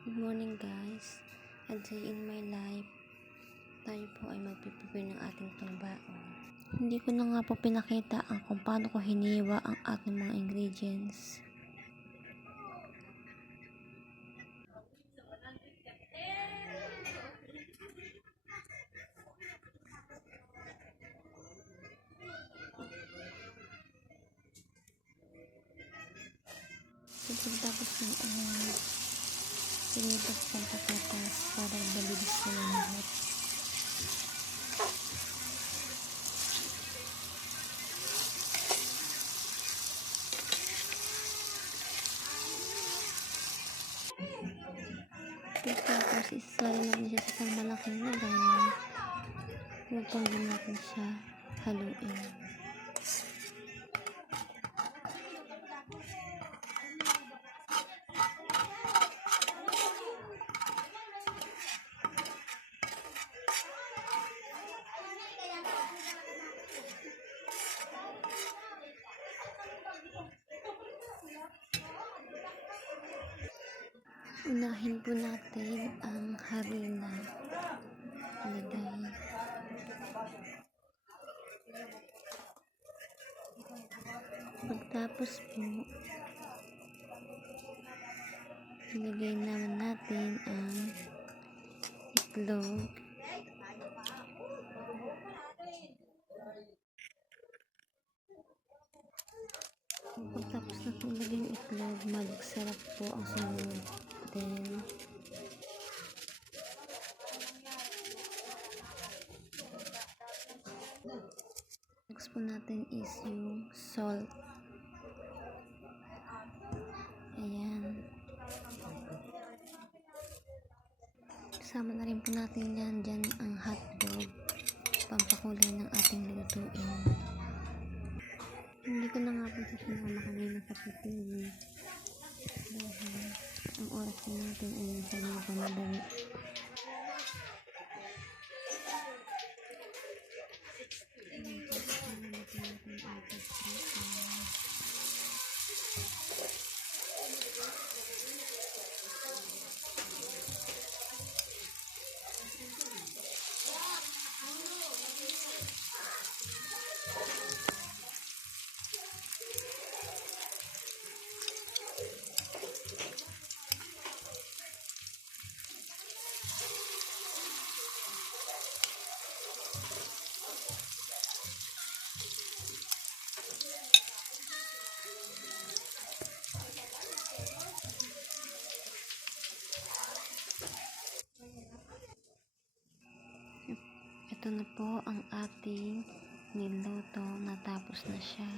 Good morning guys. A day in my life. Tayo po ay magpiprepare ng ating pangbaon. Hindi ko na nga po pinakita kung paano ko hiniwa ang ating mga ingredients. So pagtapos ng pinitas ng patatas para mabilis na lahat. Tapos isasali natin siya sa isang malaking lagayan upang din natin siya haluin. Unahin po natin ang harina. Ilagay. Pagtapos po, ilagay naman natin ang itlog. Pagtapos natin ilagay yung itlog, magsarap po ang sunod. Then, next po natin is yung salt. Ayan. Kasama na rin po natin dyan ang hotdog. Pampakulay ng ating lutuin. Hindi ko na nga po sa sinama kanina sa pipili. Dahil ang oras na natin ay minsan na pamadali. Ito na po ang ating niluto. Natapos na siya.